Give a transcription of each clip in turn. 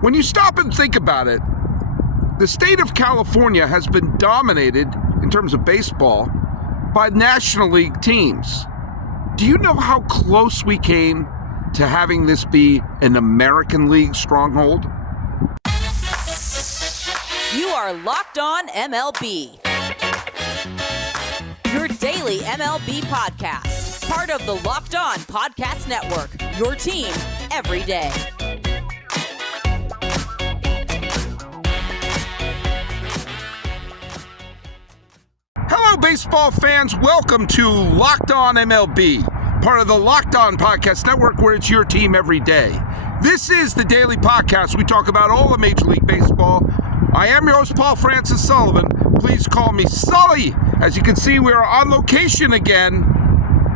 When you stop and think about it, the state of California has been dominated in terms of baseball by National League teams. Do you know how close we came to having this be an American League stronghold? You are Locked On MLB, your daily MLB podcast, part of the Locked On Podcast Network, your team every day. Hello, baseball fans. Welcome to Locked On MLB, part of the Locked On Podcast Network, where it's your team every day. This is the daily podcast. We talk about all of Major League Baseball. I am your host, Paul Francis Sullivan. Please call me Sully. As you can see, we are on location again.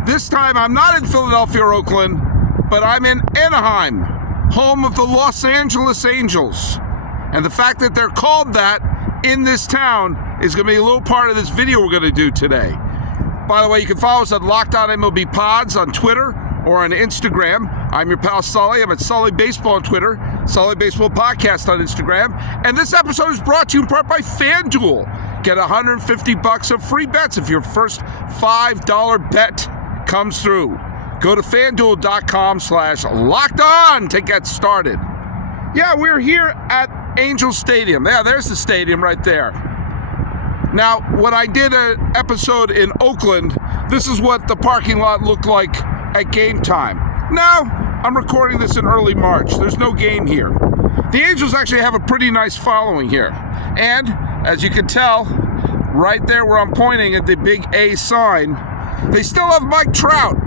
This time, I'm not in Philadelphia or Oakland, but I'm in Anaheim, home of the Los Angeles Angels. And the fact that they're called that in this town is going to be a little part of this video we're going to do today. By the way, you can follow us at Locked On MLB Pods on Twitter or on Instagram. I'm your pal Sully. I'm at Sully Baseball on Twitter, Sully Baseball Podcast on Instagram. And this episode is brought to you in part by FanDuel. Get $150 of free bets if your first $5 bet comes through. Go to FanDuel.com/LockedOn to get started. Yeah, we're here at Angel Stadium. Yeah, there's the stadium right there. Now, when I did an episode in Oakland, this is what the parking lot looked like at Gametime. Now, I'm recording this in early March. There's no game here. The Angels actually have a pretty nice following here. And, as you can tell, right there where I'm pointing at the big A sign, they still have Mike Trout.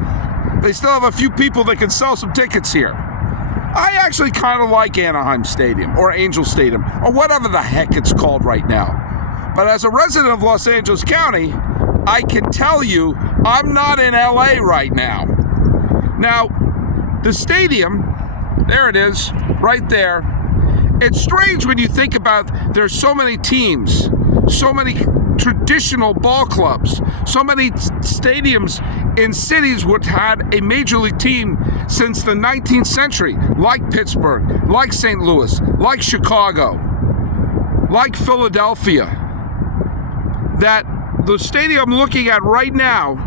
They still have a few people that can sell some tickets here. I actually kind of like Anaheim Stadium, or Angel Stadium, or whatever the heck it's called right now. But as a resident of Los Angeles County, I can tell you I'm not in LA right now. Now, the stadium, there it is, right there. It's strange when you think about there's so many teams, so many traditional ball clubs, so many stadiums in cities which had a major league team since the 19th century, like Pittsburgh, like St. Louis, like Chicago, like Philadelphia, that the stadium I'm looking at right now,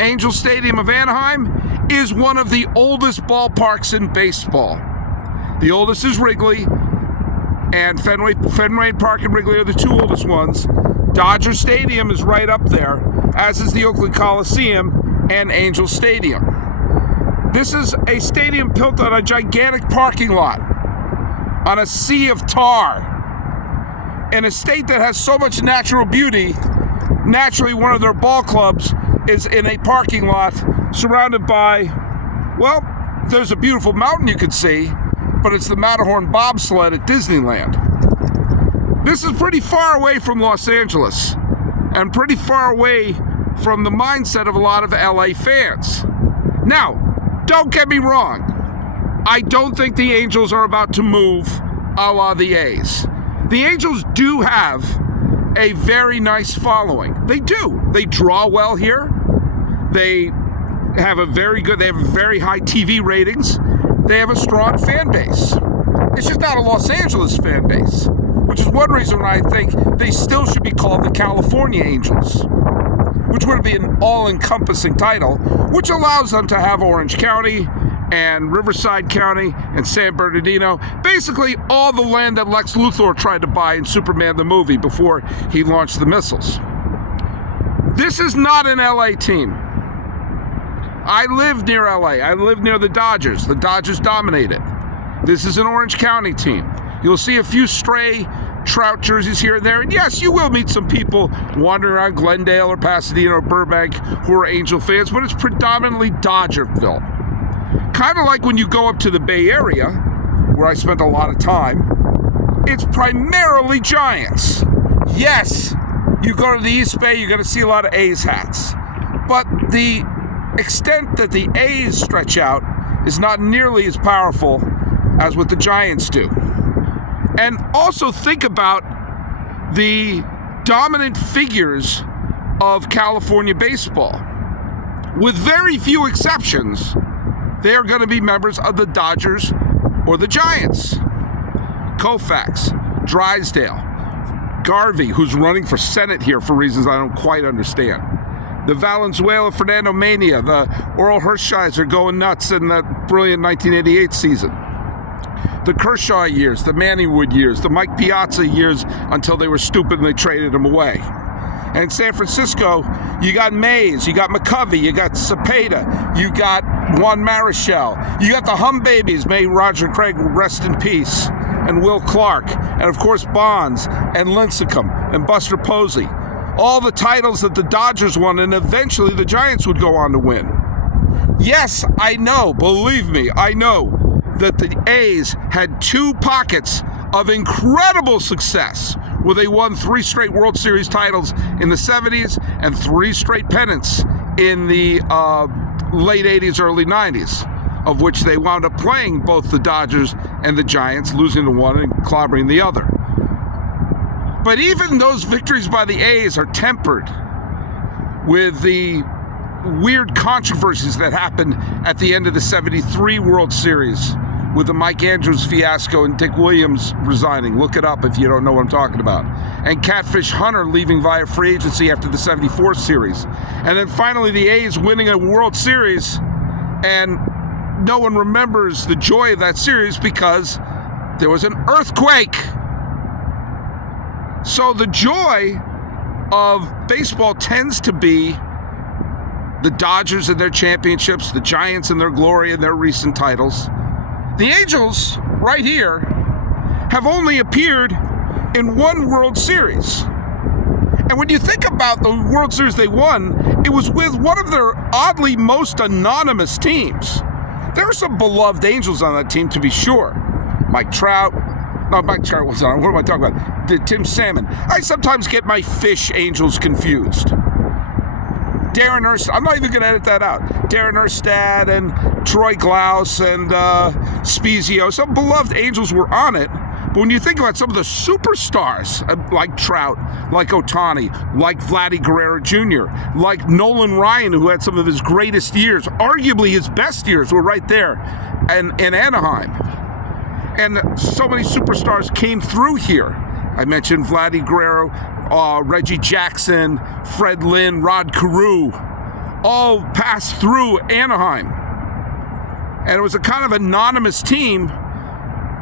Angel Stadium of Anaheim, is one of the oldest ballparks in baseball. The oldest is Wrigley, and Fenway Park and Wrigley are the two oldest ones. Dodger Stadium is right up there, as is the Oakland Coliseum and Angel Stadium. This is a stadium built on a gigantic parking lot, on a sea of tar. In a state that has so much natural beauty, naturally one of their ball clubs is in a parking lot surrounded by, well, there's a beautiful mountain you can see, but it's the Matterhorn bobsled at Disneyland. This is pretty far away from Los Angeles and pretty far away from the mindset of a lot of LA fans. Now, don't get me wrong. I don't think the Angels are about to move a la the A's. The Angels do have a very nice following. They do. They draw well here. They have very high TV ratings. They have a strong fan base. It's just not a Los Angeles fan base, which is one reason why I think they still should be called the California Angels, which would be an all-encompassing title, which allows them to have Orange County and Riverside County and San Bernardino, basically all the land that Lex Luthor tried to buy in Superman the movie before he launched the missiles. This is not an LA team. I live near LA. I live near the Dodgers. The Dodgers dominate it. This is an Orange County team. You'll see a few stray Trout jerseys here and there, and yes, you will meet some people wandering around Glendale or Pasadena or Burbank who are Angel fans, but it's predominantly Dodgerville. Kind of like when you go up to the Bay Area, where I spent a lot of time, it's primarily Giants. Yes, you go to the East Bay, you're going to see a lot of A's hats. But the extent that the A's stretch out is not nearly as powerful as what the Giants do. And also think about the dominant figures of California baseball. With very few exceptions, they are going to be members of the Dodgers or the Giants. Koufax, Drysdale, Garvey, who's running for Senate here for reasons I don't quite understand. The Valenzuela Fernando Mania, the Oral Hershiser going nuts in that brilliant 1988 season. The Kershaw years, the Manny Wood years, the Mike Piazza years until they were stupid and they traded him away. And in San Francisco, you got Mays, you got McCovey, you got Cepeda, you got Juan Marichal, you got the Hum Babies, may Roger Craig rest in peace, and Will Clark, and of course Bonds, and Lincecum, and Buster Posey. All the titles that the Dodgers won, and eventually the Giants would go on to win. Yes, I know, believe me, I know that the A's had 2 pockets of incredible success where they won 3 straight World Series titles in the 70s and 3 straight pennants in the late 80s, early 90s, of which they wound up playing both the Dodgers and the Giants, losing to one and clobbering the other. But even those victories by the A's are tempered with the weird controversies that happened at the end of the 73 World Series with the Mike Andrews fiasco and Dick Williams resigning. Look it up if you don't know what I'm talking about. And Catfish Hunter leaving via free agency after the 74 series. And then finally the A's winning a World Series, and no one remembers the joy of that series because there was an earthquake. So the joy of baseball tends to be the Dodgers and their championships, the Giants and their glory and their recent titles. The Angels, right here, have only appeared in 1 World Series. And when you think about the World Series they won, it was with one of their oddly most anonymous teams. There were some beloved Angels on that team, to be sure. Mike Trout wasn't on. What am I talking about? Tim Salmon. I sometimes get my fish Angels confused. Darren Erstad, I'm not even going to edit that out. Darren Erstad and Troy Glaus and Spezio, some beloved Angels were on it. But when you think about some of the superstars, like Trout, like Ohtani, like Vladdy Guerrero Jr., like Nolan Ryan, who had some of his greatest years, arguably his best years were right there in Anaheim. And so many superstars came through here. I mentioned Vladdy Guerrero, Reggie Jackson, Fred Lynn, Rod Carew, all passed through Anaheim. And it was a kind of anonymous team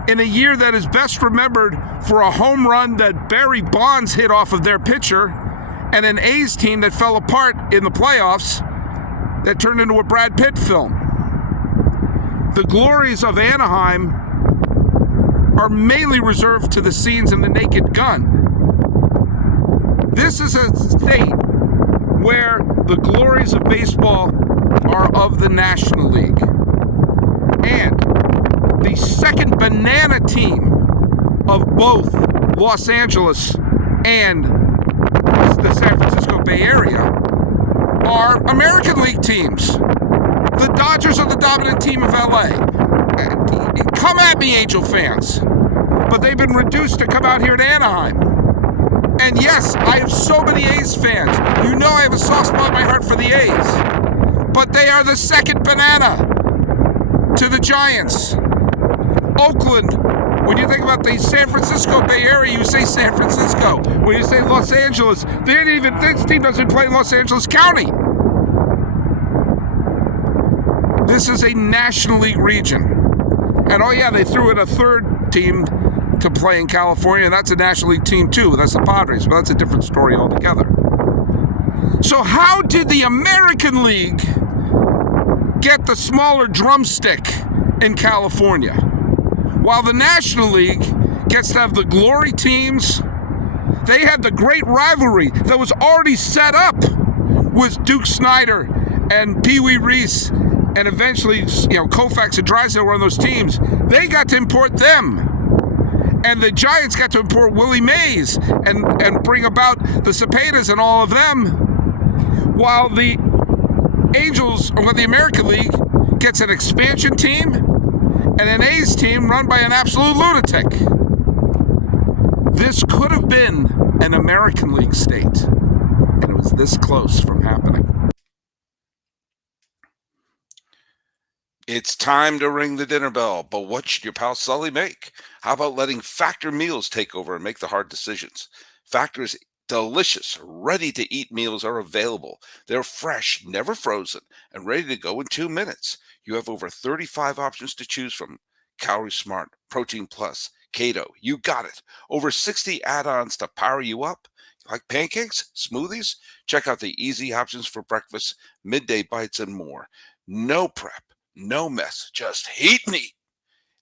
in a year that is best remembered for a home run that Barry Bonds hit off of their pitcher and an A's team that fell apart in the playoffs that turned into a Brad Pitt film. The glories of Anaheim are mainly reserved to the scenes in The Naked Gun. This is a state where the glories of baseball are of the National League. And the second banana team of both Los Angeles and the San Francisco Bay Area are American League teams. The Dodgers are the dominant team of LA. Come at me, Angel fans. But they've been reduced to come out here to Anaheim. And yes, I have so many A's fans. You know I have a soft spot in my heart for the A's. But they are the second banana to the Giants. Oakland, when you think about the San Francisco Bay Area, you say San Francisco. When you say Los Angeles, this team doesn't play in Los Angeles County. This is a National League region. And oh yeah, they threw in a third team to play in California, and that's a National League team too. That's the Padres, but that's a different story altogether. So how did the American League get the smaller drumstick in California, while the National League gets to have the glory teams? They had the great rivalry that was already set up with Duke Snyder and Pee Wee Reese, and eventually, Koufax and Drysdale were on those teams. They got to import them. And the Giants got to import Willie Mays and bring about the Cepedas and all of them, while the Angels, or the American League, gets an expansion team and an A's team run by an absolute lunatic. This could have been an American League state, and it was this close from happening. It's time to ring the dinner bell, but what should your pal Sully make? How about letting Factor Meals take over and make the hard decisions? Factor's delicious, ready-to-eat meals are available. They're fresh, never frozen, and ready to go in 2 minutes. You have over 35 options to choose from. Calorie Smart, Protein Plus, Keto, you got it. Over 60 add-ons to power you up. Like pancakes, smoothies? Check out the easy options for breakfast, midday bites, and more. No prep. No mess, just heat and eat.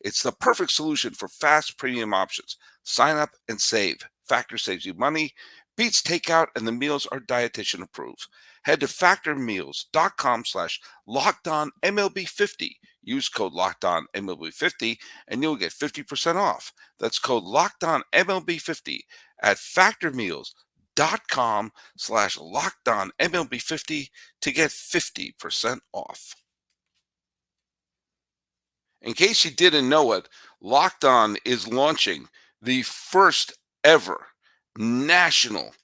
It's the perfect solution for fast premium options. Sign up and save. Factor saves you money, beats takeout, and the meals are dietitian approved. Head to factormeals.com/LockedOnMLB50. Use code LockedOnMLB50 and you'll get 50% off. That's code LockedOnMLB50 at factormeals.com/LockedOnMLB50 to get 50% off. In case you didn't know it, Locked On is launching the first ever national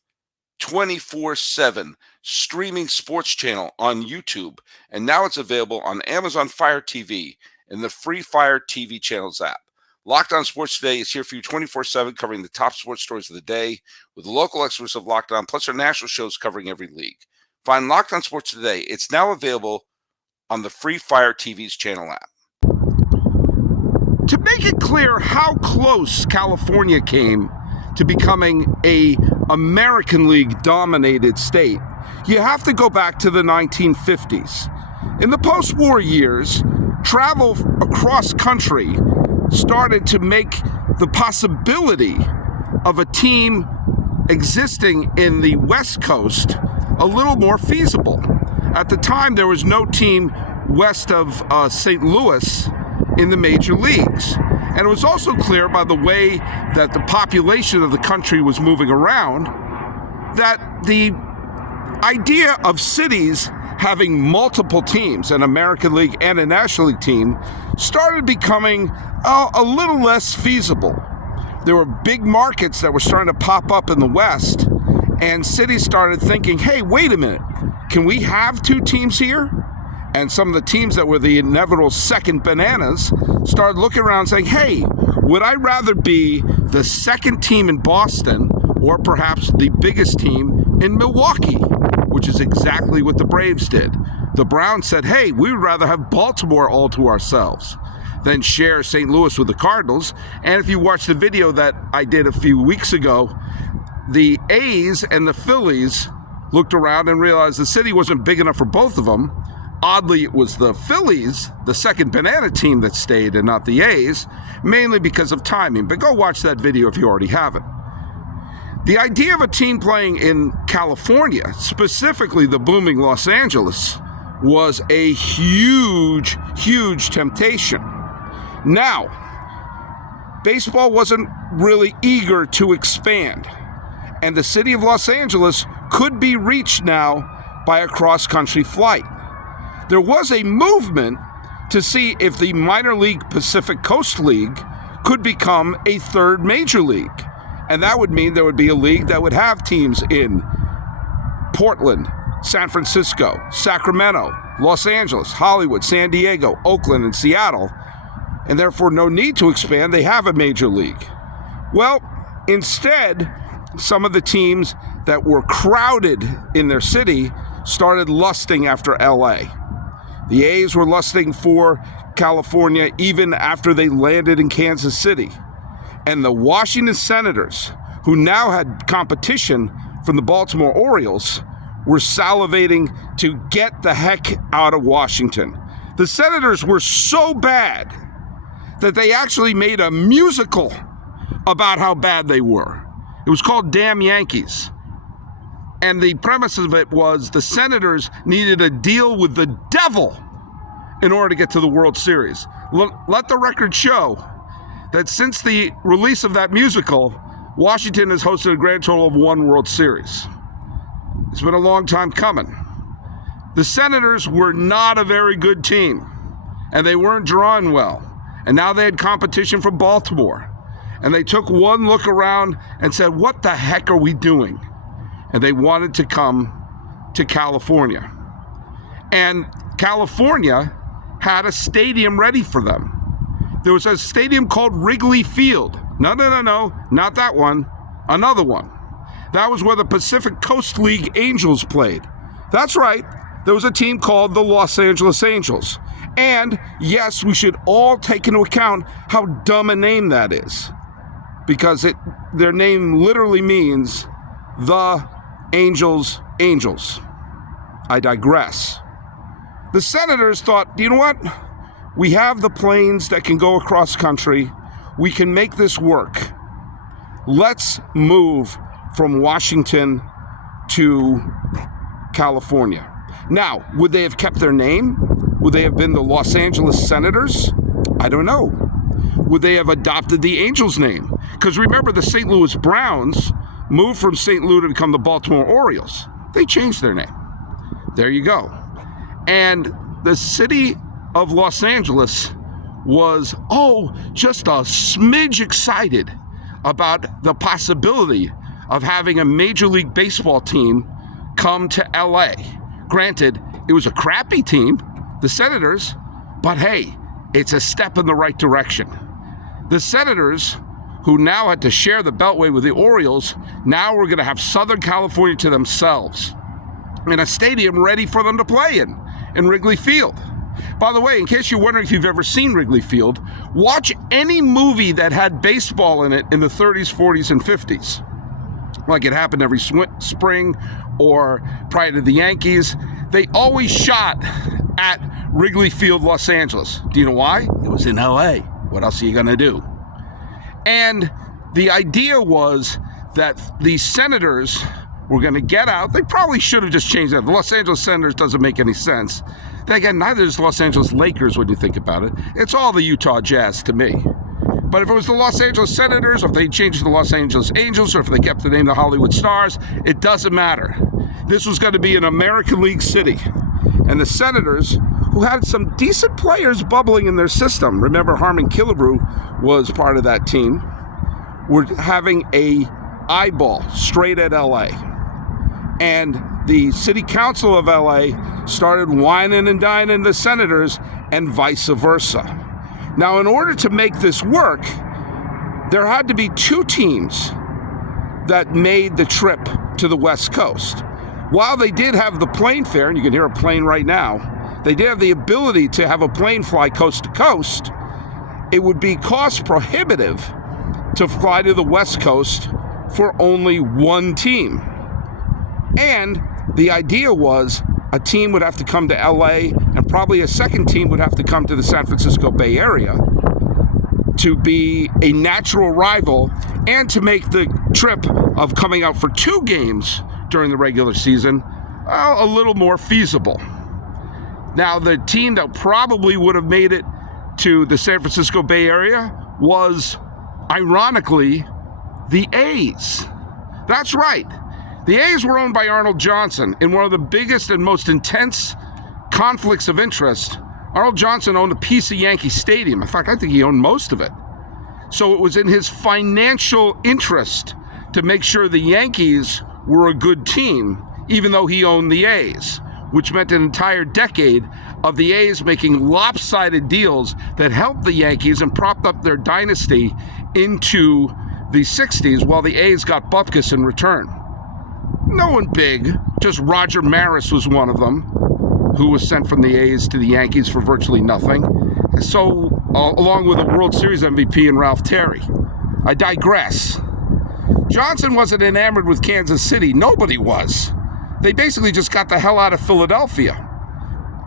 24/7 streaming sports channel on YouTube. And now it's available on Amazon Fire TV and the free Fire TV channels app. Locked On Sports Today is here for you 24/7, covering the top sports stories of the day with the local experts of Locked On, plus our national shows covering every league. Find Locked On Sports Today. It's now available on the free Fire TV's channel app. To make it clear how close California came to becoming a American League dominated state, you have to go back to the 1950s. In the post-war years, travel across country started to make the possibility of a team existing in the West Coast a little more feasible. At the time, there was no team west of St. Louis in the major leagues. And it was also clear by the way that the population of the country was moving around that the idea of cities having multiple teams, an American League and a National League team, started becoming a little less feasible. There were big markets that were starting to pop up in the West, and cities started thinking, hey, wait a minute, can we have two teams here? And some of the teams that were the inevitable second bananas started looking around saying, hey, would I rather be the second team in Boston or perhaps the biggest team in Milwaukee, which is exactly what the Braves did. The Browns said, hey, we would rather have Baltimore all to ourselves than share St. Louis with the Cardinals. And if you watch the video that I did a few weeks ago, the A's and the Phillies looked around and realized the city wasn't big enough for both of them. Oddly, it was the Phillies, the second banana team, that stayed and not the A's, mainly because of timing. But go watch that video if you already haven't. The idea of a team playing in California, specifically the booming Los Angeles, was a huge, huge temptation. Now, baseball wasn't really eager to expand, and the city of Los Angeles could be reached now by a cross-country flight. There was a movement to see if the minor league Pacific Coast League could become a third major league. And that would mean there would be a league that would have teams in Portland, San Francisco, Sacramento, Los Angeles, Hollywood, San Diego, Oakland, and Seattle. And therefore no need to expand. They have a major league. Well, instead, some of the teams that were crowded in their city started lusting after LA. The A's were lusting for California even after they landed in Kansas City. And the Washington Senators, who now had competition from the Baltimore Orioles, were salivating to get the heck out of Washington. The Senators were so bad that they actually made a musical about how bad they were. It was called Damn Yankees. And the premise of it was the Senators needed a deal with the devil in order to get to the World Series. Let the record show that since the release of that musical, Washington has hosted a grand total of 1 World Series. It's been a long time coming. The Senators were not a very good team, and they weren't drawing well. And now they had competition from Baltimore. And they took one look around and said, what the heck are we doing? And they wanted to come to California. And California had a stadium ready for them. There was a stadium called Wrigley Field. No, not that one. Another one. That was where the Pacific Coast League Angels played. That's right. There was a team called the Los Angeles Angels. And yes, we should all take into account how dumb a name that is. Because their name literally means the Angels. I digress. The Senators thought, you know what? We have the planes that can go across country. We can make this work. Let's move from Washington to California. Now, would they have kept their name? Would they have been the Los Angeles Senators? I don't know. Would they have adopted the Angels name? Because remember, the St. Louis Browns moved from St. Louis to become the Baltimore Orioles. They changed their name. There you go. And the city of Los Angeles was, just a smidge excited about the possibility of having a Major League Baseball team come to LA. Granted, it was a crappy team, the Senators, but hey, it's a step in the right direction. The Senators, who now had to share the Beltway with the Orioles, now were going to have Southern California to themselves in a stadium ready for them to play in Wrigley Field. By the way, in case you're wondering if you've ever seen Wrigley Field, watch any movie that had baseball in it in the 30s, 40s, and 50s. Like it happened every spring or prior to the Yankees. They always shot at Wrigley Field, Los Angeles. Do you know why? It was in LA. What else are you going to do? And the idea was that the Senators were going to get out. They probably should have just changed that. The Los Angeles Senators doesn't make any sense. Then again, neither does Los Angeles Lakers when you think about it. It's all the Utah Jazz to me. But if it was the Los Angeles Senators, or if they changed to the Los Angeles Angels, or if they kept the name the Hollywood Stars, it doesn't matter. This was going to be an American League city. And the Senators, who had some decent players bubbling in their system, remember Harmon Killebrew was part of that team, were having a eyeball straight at LA. And the city council of LA started whining and dining the Senators and vice versa. Now, in order to make this work, there had to be two teams that made the trip to the West Coast. While they did have the plane fare, and you can hear a plane right now, they did have the ability to have a plane fly coast to coast, it would be cost prohibitive to fly to the West Coast for only one team. And the idea was a team would have to come to LA, and probably a second team would have to come to the San Francisco Bay Area to be a natural rival and to make the trip of coming out for two games during the regular season a little more feasible. Now, the team that probably would have made it to the San Francisco Bay Area was, ironically, the A's. That's right. The A's were owned by Arnold Johnson in one of the biggest and most intense conflicts of interest. Arnold Johnson owned a piece of Yankee Stadium. In fact, I think he owned most of it. So it was in his financial interest to make sure the Yankees were a good team, even though he owned the A's, which meant an entire decade of the A's making lopsided deals that helped the Yankees and propped up their dynasty into the 60s while the A's got Bupkis in return. No one big, just Roger Maris was one of them, who was sent from the A's to the Yankees for virtually nothing. So, along with a World Series MVP in Ralph Terry. I digress. Johnson wasn't enamored with Kansas City. Nobody was. They basically just got the hell out of Philadelphia.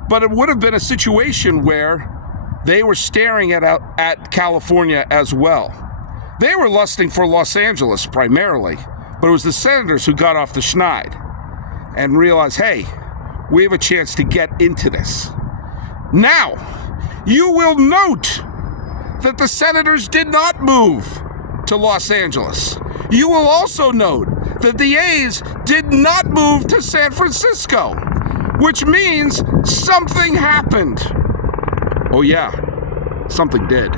But it would have been a situation where they were staring at California as well. They were lusting for Los Angeles primarily, but it was the Senators who got off the schneid and realized, hey, we have a chance to get into this. Now, you will note that the Senators did not move to Los Angeles. You will also note that the A's did not move to San Francisco, which means something happened. Oh yeah, something did.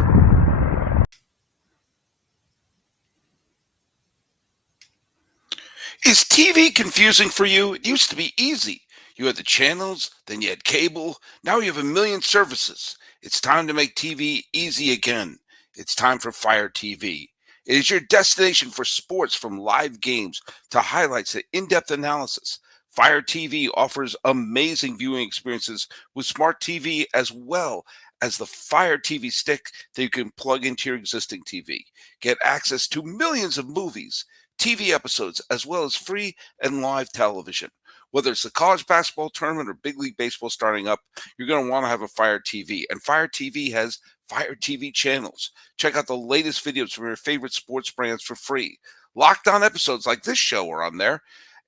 Is TV confusing for you? It used to be easy. You had the channels, then you had cable. Now you have a million services. It's time to make TV easy again. It's time for Fire TV. It is your destination for sports, from live games to highlights to in-depth analysis. Fire TV offers amazing viewing experiences with smart TV, as well as the Fire TV stick that you can plug into your existing TV. Get access to millions of movies, TV episodes, as well as free and live television. Whether it's the college basketball tournament or big league baseball starting up, you're going to want to have a Fire TV. And Fire TV has Fire TV channels. Check out the latest videos from your favorite sports brands for free. Locked On episodes like this show are on there.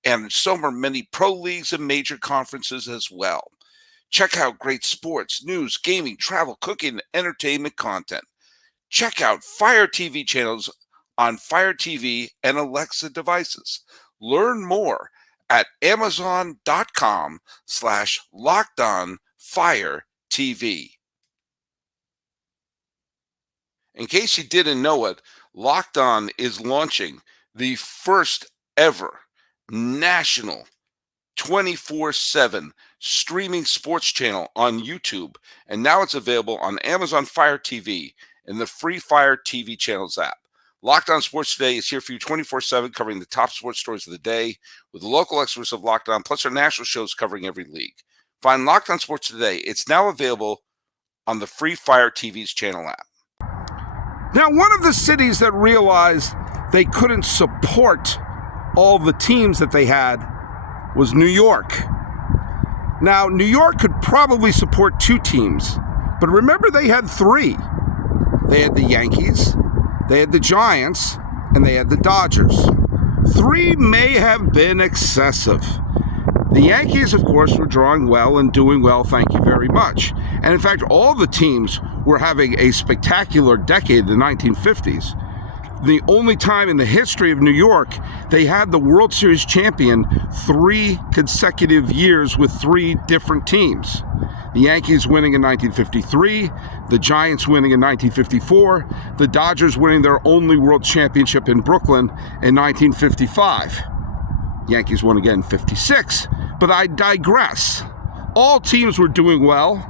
And so are many pro leagues and major conferences as well. Check out great sports, news, gaming, travel, cooking, and entertainment content. Check out Fire TV channels on Fire TV and Alexa devices. Learn more at amazon.com/LockedOnFireTV. In case you didn't know it, Locked On is launching the first ever national 24/7 streaming sports channel on YouTube, and now it's available on Amazon Fire TV and the free Fire TV channels app. Locked On Sports Today is here for you 24/7, covering the top sports stories of the day with the local experts of Locked On, plus our national shows covering every league. Find Locked On Sports Today. It's now available on the free Fire TV's channel app. Now, one of the cities that realized they couldn't support all the teams that they had was New York. Now, New York could probably support 2 teams, but remember, they had 3. They had the Yankees, they had the Giants, and they had the Dodgers. 3 may have been excessive. The Yankees, of course, were drawing well and doing well, thank you very much. And in fact, all the teams were having a spectacular decade, the 1950s. The only time in the history of New York they had the World Series champion 3 consecutive years with 3 different teams. The Yankees winning in 1953, the Giants winning in 1954, the Dodgers winning their only world championship in Brooklyn in 1955. Yankees won again in 56, but I digress. All teams were doing well.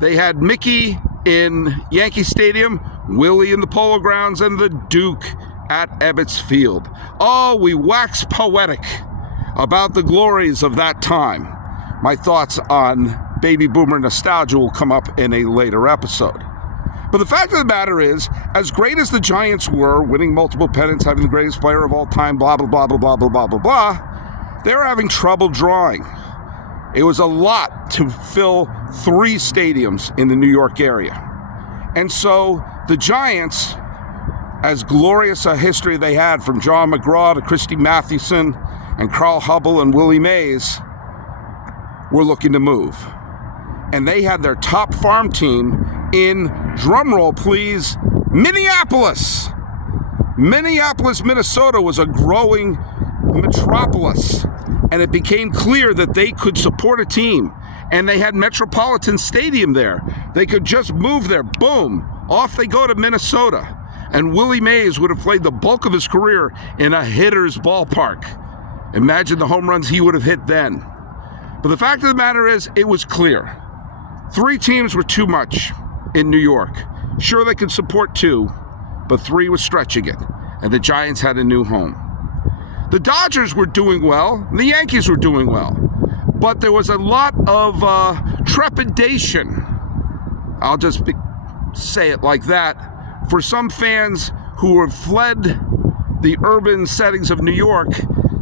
They had Mickey in Yankee Stadium, Willie in the Polo Grounds, and the Duke at Ebbets Field. Oh, we wax poetic about the glories of that time. My thoughts on baby boomer nostalgia will come up in a later episode. But the fact of the matter is, as great as the Giants were, winning multiple pennants, having the greatest player of all time, blah, blah, blah, blah, blah, blah, blah, blah, blah, they were having trouble drawing. It was a lot to fill 3 stadiums in the New York area. And so the Giants, as glorious a history they had from John McGraw to Christy Mathewson and Carl Hubble and Willie Mays, were looking to move. And they had their top farm team in, drumroll please, Minneapolis. Minneapolis, Minnesota was a growing metropolis, and it became clear that they could support a team. And they had Metropolitan Stadium there. They could just move there. Boom. Off they go to Minnesota. And Willie Mays would have played the bulk of his career in a hitter's ballpark. Imagine the home runs he would have hit then. But the fact of the matter is, it was clear. 3 teams were too much in New York. Sure, they could support 2, but 3 was stretching it. And the Giants had a new home. The Dodgers were doing well, and the Yankees were doing well. But there was a lot of trepidation, I'll just say it like that, for some fans who have fled the urban settings of New York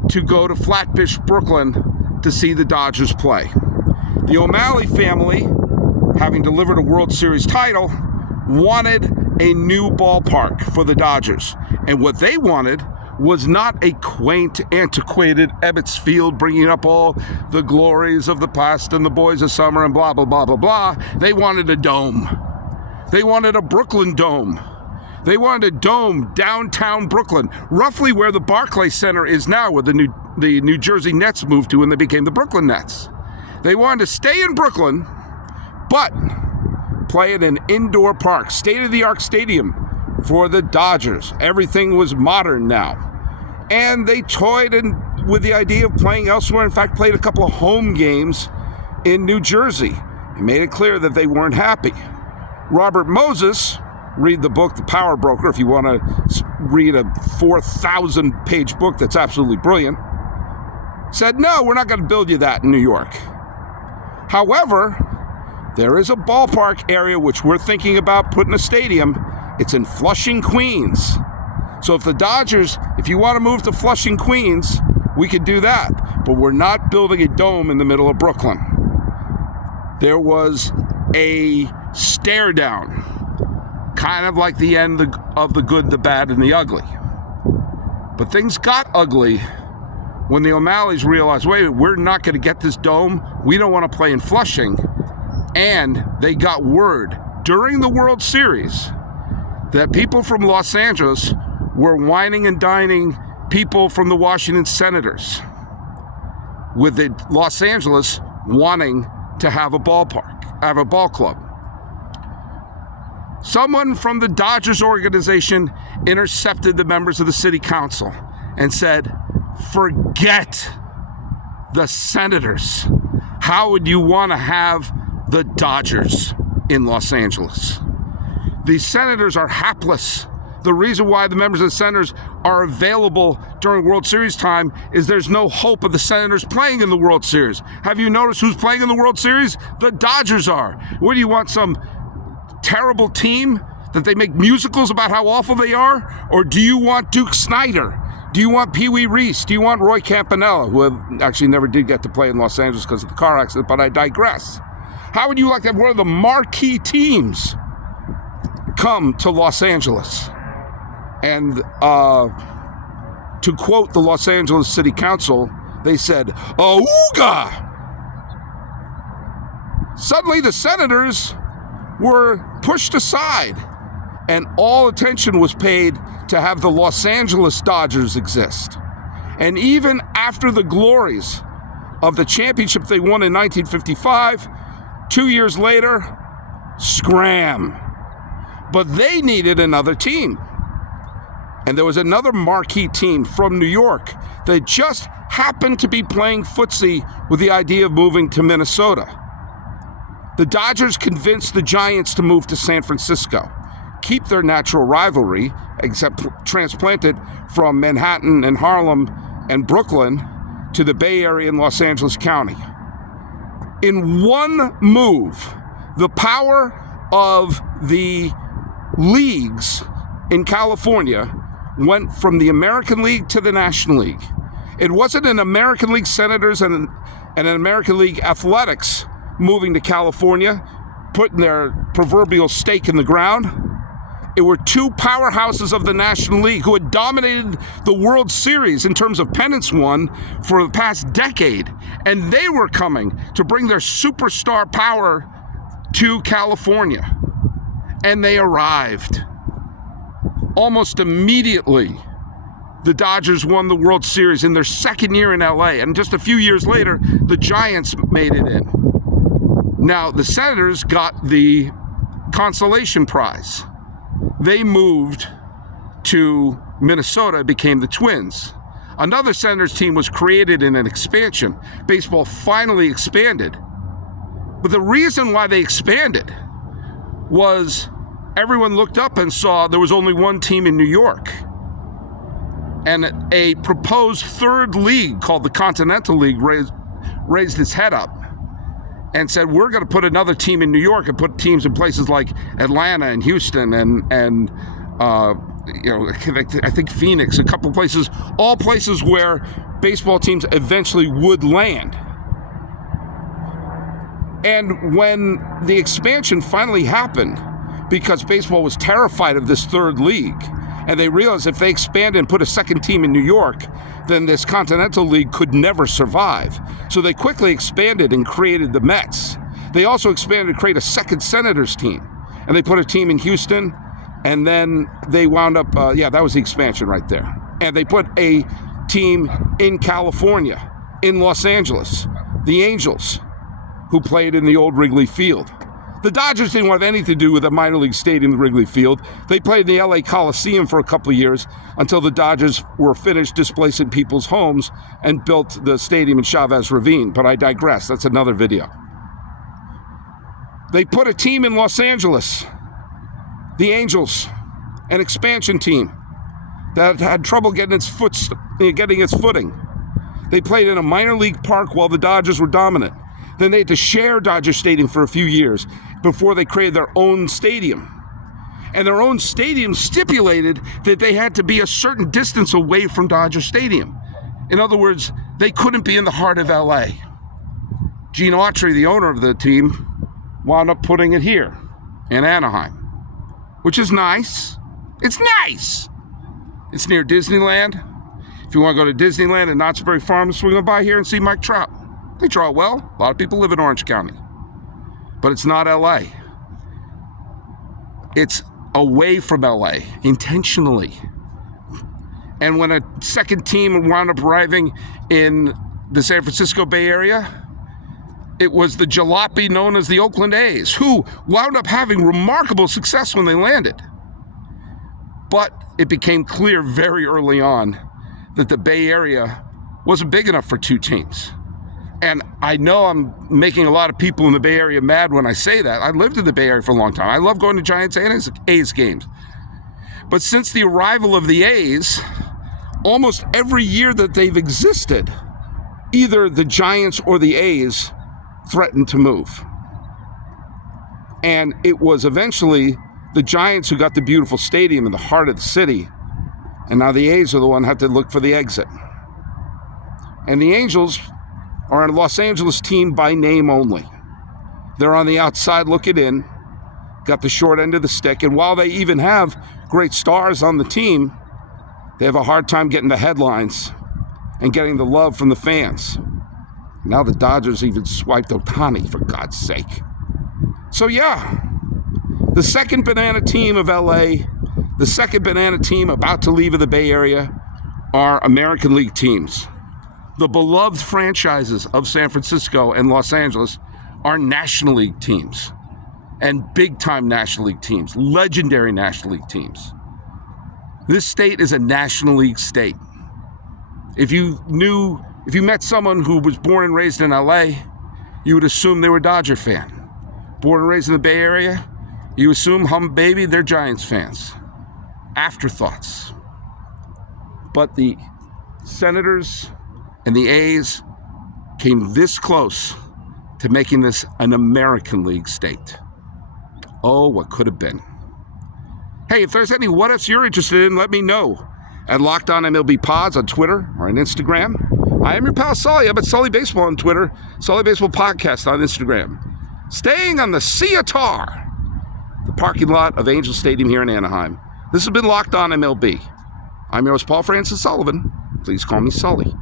to go to Flatbush, Brooklyn to see the Dodgers play. The O'Malley family, having delivered a World Series title, wanted a new ballpark for the Dodgers. And what they wanted was not a quaint, antiquated Ebbets Field bringing up all the glories of the past and the boys of summer and blah, blah, blah, blah, blah. They wanted a dome. They wanted a Brooklyn dome. They wanted a dome downtown Brooklyn, roughly where the Barclays Center is now, where the New Jersey Nets moved to when they became the Brooklyn Nets. They wanted to stay in Brooklyn, but play in an indoor park, state-of-the-art stadium for the Dodgers. Everything was modern now. And they toyed and with the idea of playing elsewhere. In fact, played a couple of home games in New Jersey. He made it clear that they weren't happy. Robert Moses, read the book, The Power Broker, if you want to read a 4,000-page book that's absolutely brilliant, said, no, we're not going to build you that in New York. However, there is a ballpark area which we're thinking about putting a stadium. It's in Flushing, Queens. So if the Dodgers, if you want to move to Flushing, Queens, we could do that. But we're not building a dome in the middle of Brooklyn. There was a stare down, kind of like the end of The Good, the Bad, and the Ugly. But things got ugly when the O'Malleys realized, wait, we're not going to get this dome. We don't want to play in Flushing. And they got word during the World Series that people from Los Angeles were whining and dining people from the Washington Senators, with the Los Angeles wanting to have a ballpark, have a ball club. Someone from the Dodgers organization intercepted the members of the city council and said, forget the Senators. How would you want to have the Dodgers in Los Angeles? The Senators are hapless. The reason why the members of the Senators are available during World Series time is there's no hope of the Senators playing in the World Series. Have you noticed who's playing in the World Series? The Dodgers are. What do you want, some terrible team that they make musicals about how awful they are? Or do you want Duke Snider? Do you want Pee Wee Reese? Do you want Roy Campanella, who actually never did get to play in Los Angeles because of the car accident, but I digress. How would you like to have one of the marquee teams come to Los Angeles? And to quote the Los Angeles City Council, they said, "Auga!" Suddenly the Senators were pushed aside, and all attention was paid to have the Los Angeles Dodgers exist. And even after the glories of the championship they won in 1955, 2 years later, scram. But they needed another team. And there was another marquee team from New York that just happened to be playing footsie with the idea of moving to Minnesota. The Dodgers convinced the Giants to move to San Francisco, keep their natural rivalry, except transplanted from Manhattan and Harlem and Brooklyn to the Bay Area in Los Angeles County. In one move, the power of the leagues in California went from the American League to the National League. It wasn't an American League Senators and an American League Athletics moving to California, putting their proverbial stake in the ground. It were two powerhouses of the National League who had dominated the World Series in terms of pennants won for the past decade. And they were coming to bring their superstar power to California. And they arrived. Almost immediately, the Dodgers won the World Series in their second year in LA. And just a few years later, the Giants made it in. Now, the Senators got the consolation prize. They moved to Minnesota, became the Twins. Another Senators team was created in an expansion. Baseball finally expanded. But the reason why they expanded was everyone looked up and saw there was only one team in New York. And a proposed third league called the Continental League raised its head up and said, we're going to put another team in New York and put teams in places like Atlanta and Houston and I think Phoenix, a couple places, all places where baseball teams eventually would land. And when the expansion finally happened, because baseball was terrified of this third league, and they realized if they expanded and put a second team in New York, then this Continental League could never survive. So they quickly expanded and created the Mets. They also expanded to create a second Senators team, and they put a team in Houston, and then they wound up, that was the expansion right there. And they put a team in California, in Los Angeles, the Angels, who played in the old Wrigley Field. The Dodgers didn't want anything to do with a minor league stadium, Wrigley Field. They played in the LA Coliseum for a couple of years until the Dodgers were finished displacing people's homes and built the stadium in Chavez Ravine. But I digress. That's another video. They put a team in Los Angeles, the Angels, an expansion team that had trouble getting its footing. They played in a minor league park while the Dodgers were dominant. Then they had to share Dodger Stadium for a few years before they created their own stadium. And their own stadium stipulated that they had to be a certain distance away from Dodger Stadium. In other words, they couldn't be in the heart of LA. Gene Autry, the owner of the team, wound up putting it here in Anaheim, which is nice. It's nice. It's near Disneyland. If you want to go to Disneyland and Knott's Berry Farm, swing by here and see Mike Trout. They draw well. A lot of people live in Orange County. But it's not LA. It's away from LA, intentionally. And when a second team wound up arriving in the San Francisco Bay Area, it was the jalopy known as the Oakland A's, who wound up having remarkable success when they landed. But it became clear very early on that the Bay Area wasn't big enough for two teams. And I know I'm making a lot of people in the Bay Area mad when I say that. I lived in the Bay Area for a long time. I love going to Giants and A's games. But since the arrival of the A's, almost every year that they've existed, either the Giants or the A's threatened to move. And it was eventually the Giants who got the beautiful stadium in the heart of the city. And now the A's are the one who have to look for the exit. And the Angels are a Los Angeles team by name only. They're on the outside looking in, got the short end of the stick, and while they even have great stars on the team, they have a hard time getting the headlines and getting the love from the fans. Now the Dodgers even swiped Ohtani, for God's sake. So yeah, the second banana team of LA, the second banana team about to leave the Bay Area are American League teams. The beloved franchises of San Francisco and Los Angeles are National League teams, and big-time National League teams, legendary National League teams. This state is a National League state. If you met someone who was born and raised in LA, you would assume they were a Dodger fan. Born and raised in the Bay Area, you assume, baby, they're Giants fans. Afterthoughts. But the Senators and the A's came this close to making this an American League state. Oh, what could have been. Hey, if there's any what-ifs you're interested in, let me know at Locked On MLB Pods on Twitter or on Instagram. I am your pal Sully. I'm at Sully Baseball on Twitter, Sully Baseball Podcast on Instagram. Staying on the Sea of Tar, the parking lot of Angel Stadium here in Anaheim. This has been Locked On MLB. I'm your host, Paul Francis Sullivan. Please call me Sully.